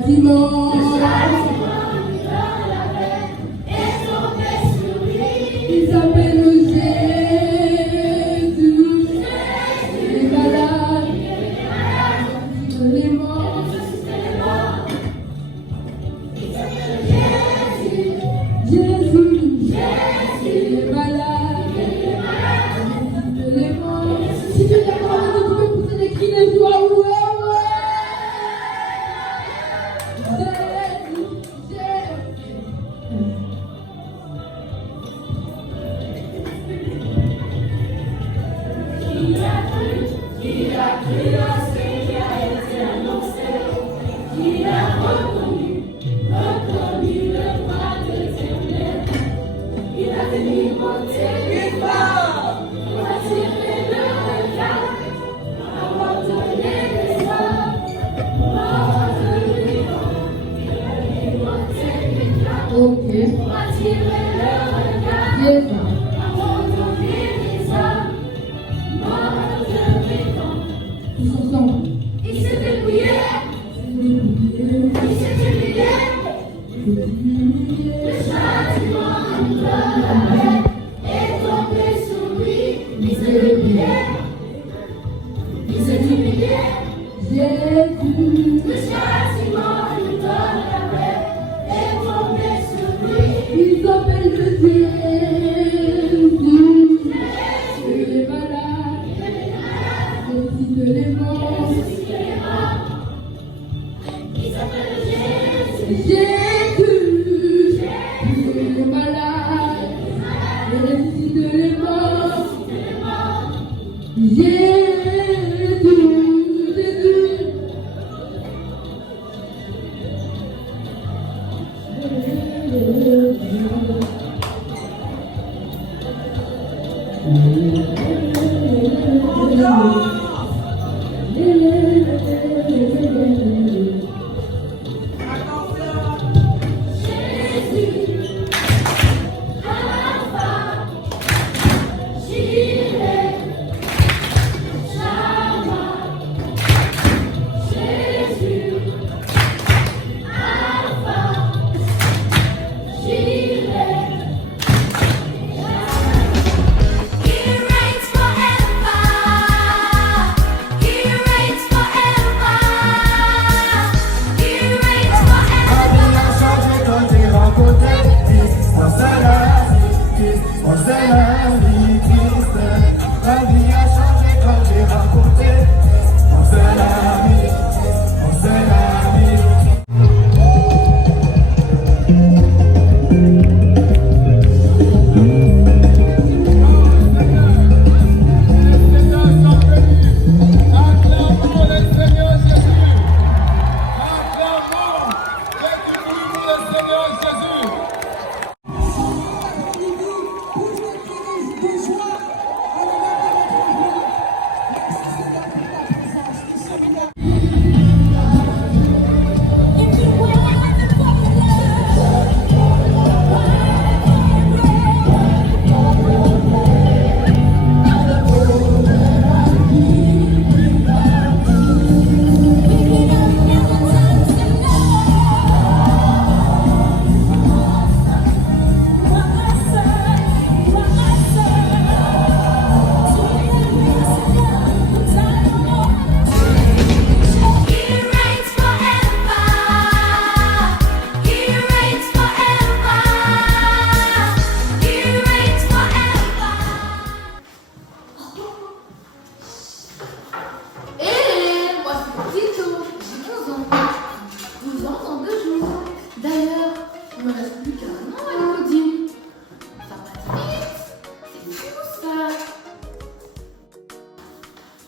Fatima. Il s'appelle Jésus. Les malades, les morts. Jésus, les malades, les morts. Si tu es d'accord, vous pouvez pousser des cris de joie. Ouais, ouais. Jésus, Jésus. Qui a cru à ce qui a été annoncé, qui a reconnu le bras de l'Éternel. Il a délivré les morts, pour attirer le regard, pour abandonner les hommes, morts de vivants. Il a délivré les morts, pour attirer le regard, abandonner les hommes, morts de vivants. Tous ensemble. Il s'est débrouillé. Il s'est humilié. Le châtiment de la paix est tombé sur lui. Il s'est humilié. Il s'est humilié. Jésus. Le châtiment de la paix est tombé sur lui. Il s'appelle Jésus. Jésus est malade. Jésus les morts. Il s'appelle Jésus. Jésus. Jésus est malade. Jésus les morts. Jésus.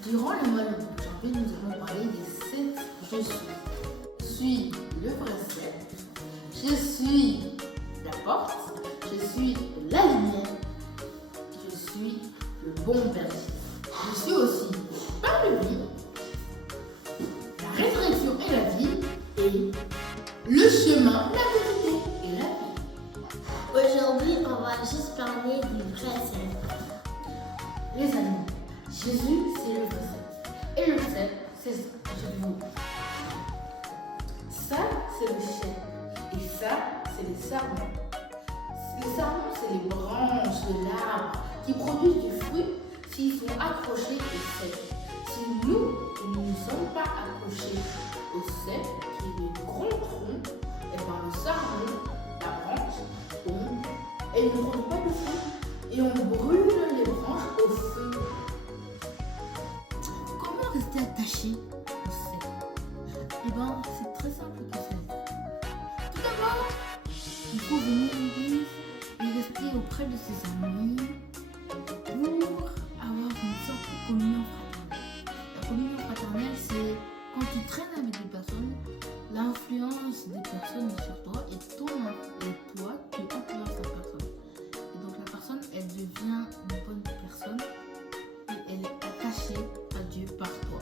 Durant le mois de janvier, nous allons parler des 7 je suis. Je suis le vrai sel, je suis la porte, je suis la lumière, je suis le bon berger. Je suis aussi le pain de vie, la résurrection et la vie, et le chemin, la vérité et la vie. Aujourd'hui, on va juste parler du vrai sel. Les amis, Jésus, c'est le vrai sel. Et le sel, c'est vous. Ça, c'est le sarment. Les sarments, c'est les branches de l'arbre qui produisent du fruit s'ils sont accrochés au cep. Si nous ne sommes pas accrochés au cep, qui est le grand tronc, et bien le sarment, la branche, tombe et ne produit pas de fruit. Et on brûle les branches au feu. Comment rester attaché au cep? Eh bien, c'est très simple que ça. Tout d'abord, il faut venir à l'église et rester auprès de ses amis pour avoir une sorte de communion fraternelle. La communion fraternelle, c'est quand tu traînes avec des personnes, l'influence des personnes est sur toi et toi, tu influences la personne. Et donc la personne, elle devient une bonne personne et elle est attachée à Dieu par toi.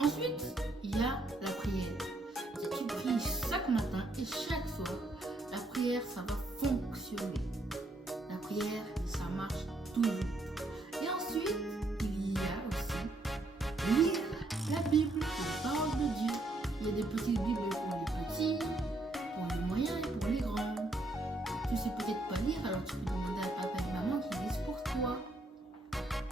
Ensuite, il y a la prière. Si tu pries chaque matin et chaque soir, la prière, ça va fonctionner. La prière, ça marche toujours. Et ensuite, il y a aussi lire la Bible, la parole de Dieu. Il y a des petites Bibles pour les petits, pour les moyens et pour les grands. Tu sais peut-être pas lire, alors tu peux demander à papa et maman qui lisent pour toi.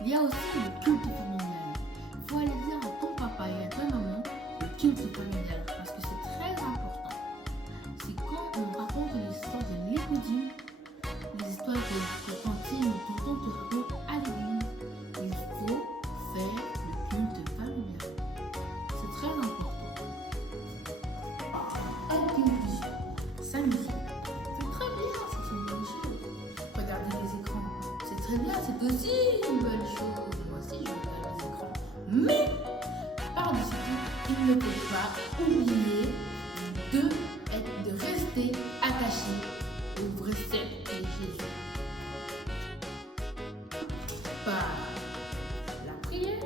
Il y a aussi le culte familial. Il faut aller dire à ton papa et à ta maman le culte familial parce que c'est très important. C'est quand on raconte l'histoire de l'époudine, les histoires que tantine ou tonton te racontent à l'église. Il faut faire le culte familial. C'est très important. En conclusion, s'amuser. C'est très bien, c'est une bonne chose. Regarder les écrans, c'est très bien, c'est aussi une bonne chose. Moi aussi, je regarde les écrans. Mais, par-dessus tout, il ne faut pas oublier de rester attaché au vrai cep qui est Jésus. Par la prière,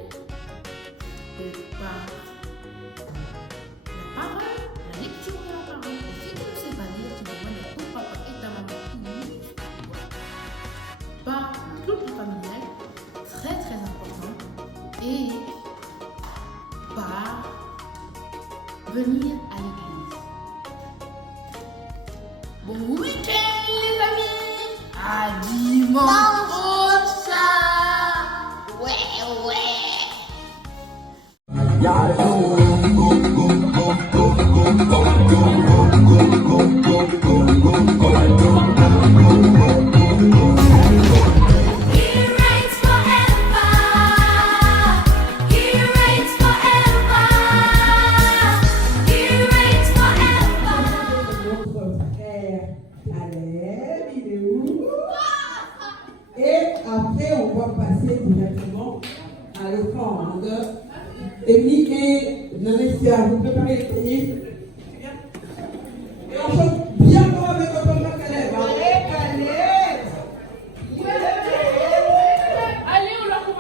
par la parole, la lecture de la parole. Et si tu ne sais pas lire, tu demandes à ton papa et ta maman qui lisent pour toi. Par le culte familial, très très important. Et par venir à l'église. Bon week-end les amis. À dimanche prochain. Ouais. Et après, on va passer directement à l'offrande. Émilie et Nanessia, vous préparez les tennis. Et on chante bien fort avec votre maman Caleb. Allez, Caleb! Allez, on leur coupe.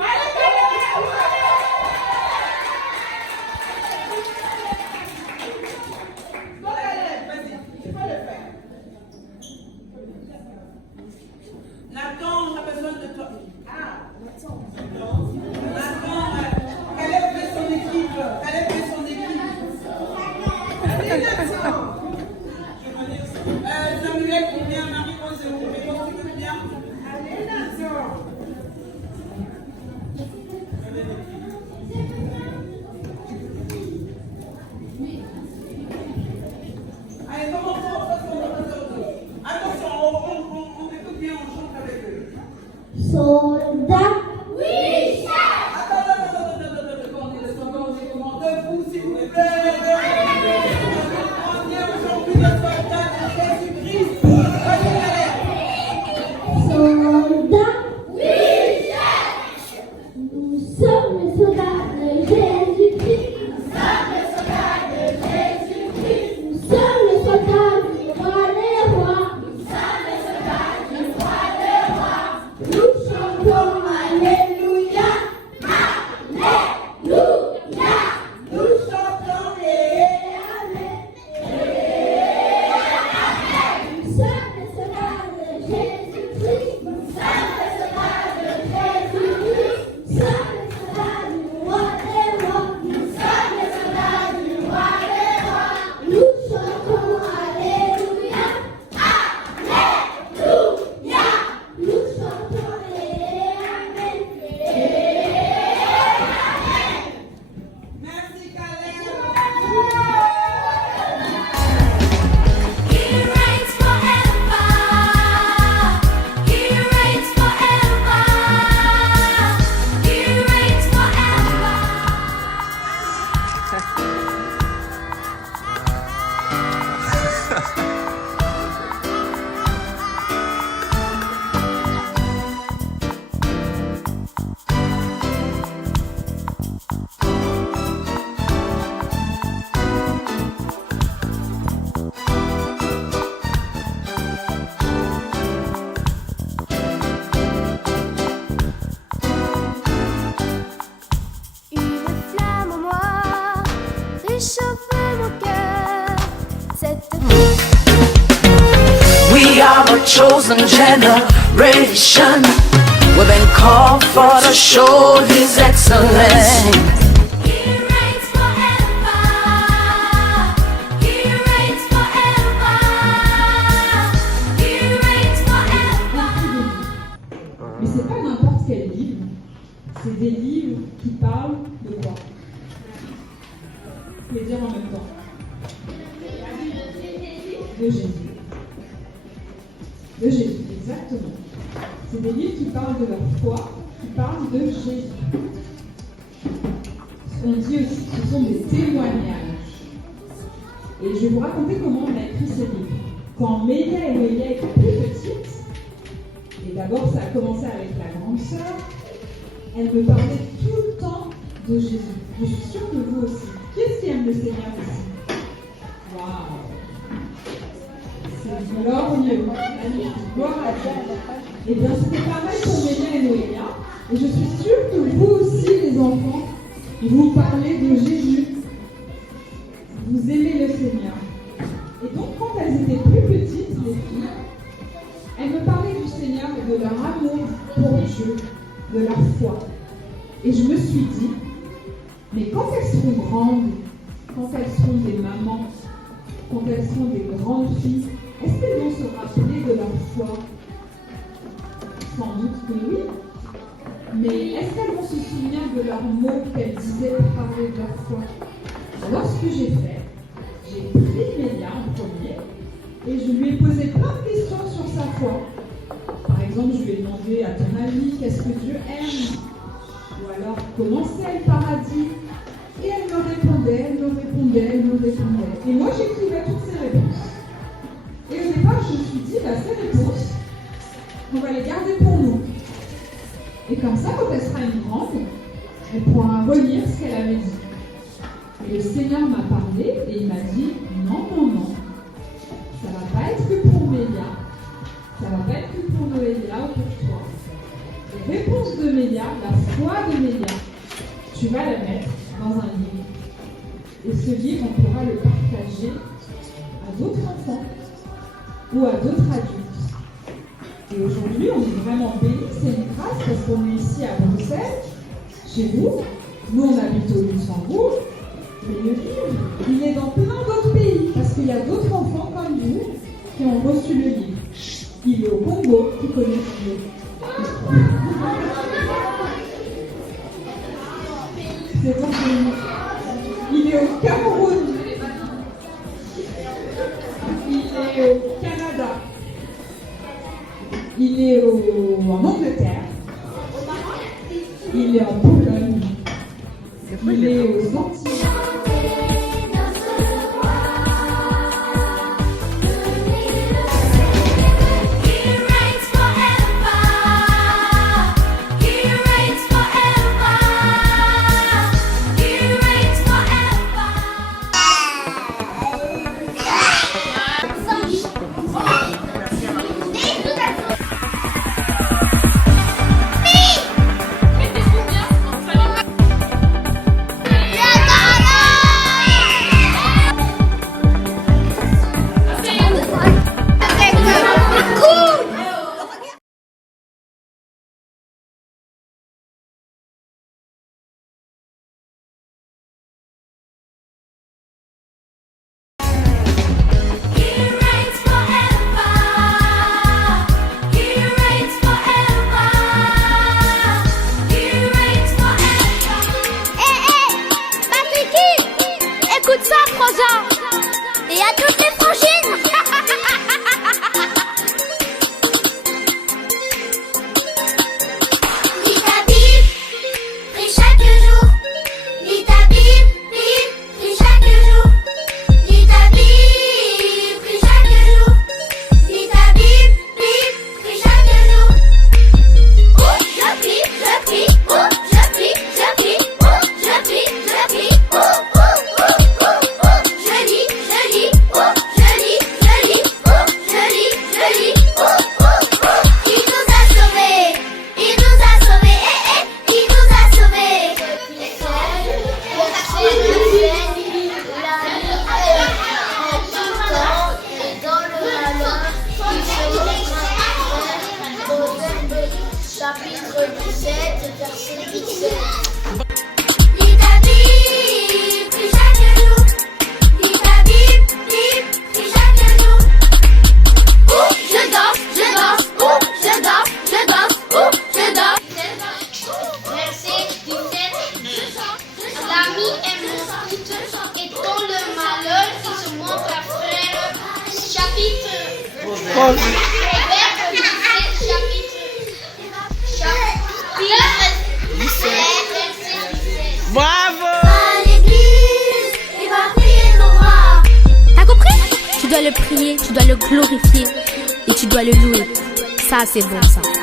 Bon, Caleb, vas-y, tu peux le faire. Nathan, on a besoin de toi. Ah, Nathan, Caleb fait son équipe. Allez, Nathan. Samuel, combien? Marie-Rose, combien? Allez, Nathan. Allez, commençons. We are a chosen generation. We've been called for to show His excellence. He reigns forever. He reigns forever. He reigns forever. Mais c'est pas n'importe quel livre, c'est des livres qui parlent de quoi? Je vais dire en même temps. De Jésus. De Jésus, exactement. C'est des livres qui parlent de leur foi, qui parlent de Jésus. On dit aussi que ce sont des témoignages. Et je vais vous raconter comment on a écrit ces livres. Quand Mélia et Noélia étaient plus petites, et d'abord ça a commencé avec la grande sœur, elle me parlait tout le temps de Jésus. Je suis sûre que vous aussi. Qui est-ce qui aime le Seigneur ici? Waouh! C'est glorieux. Gloire à Dieu. Eh bien, c'était pareil pour Mélia et Noélia. Et je suis sûre que vous aussi, les enfants, vous parlez de Jésus. Vous aimez le Seigneur. Et donc, quand elles étaient plus petites, les filles, elles me parlaient du Seigneur et de leur amour pour Dieu, de leur foi. Et je me suis dit, mais quand elles seront grandes, quand elles seront des mamans, quand elles seront des grandes filles, est-ce qu'elles vont se rappeler de leur foi? Sans doute que oui. Mais est-ce qu'elles vont se souvenir de leurs mots qu'elles disaient pour parler de leur foi? Alors ce que j'ai fait, j'ai pris Mélia en premier et je lui ai posé plein de questions sur sa foi. Par exemple, je lui ai demandé, à ton avis, qu'est-ce que Dieu aime? Ou alors, comment c'est le paradis? Et elle me répondait. Et moi, j'écrivais toutes ces réponses. Et au départ, je me suis dit, ces réponses, on va les garder pour nous. Et comme ça, quand elle sera une grande, elle pourra relire ce qu'elle avait dit. Et le Seigneur m'a parlé et il m'a dit, non, ça ne va pas être que pour Mélia, ça ne va pas être que pour Noélia ou pour toi. Les réponses de Mélia, la foi de Mélia, tu vas la mettre dans un livre. Et ce livre, on pourra le partager à d'autres enfants ou à d'autres adultes. Et aujourd'hui, on est vraiment bénis, c'est une grâce parce qu'on est ici à Bruxelles, chez vous. Nous, on habite au Luxembourg. Mais le livre, il est dans plein d'autres pays parce qu'il y a d'autres enfants comme vous qui ont reçu le livre. Il est au Congo, qui connaît Dieu. C'est un pays. Il est au Cameroun. Il est au Canada. Il est en Angleterre. Il est en Pologne. Il est aux Antilles. Yeah, prof. Bravo! À l'église, il va prier le roi. T'as compris? Tu dois le prier, tu dois le glorifier et tu dois le louer. Ça, c'est bon, ça.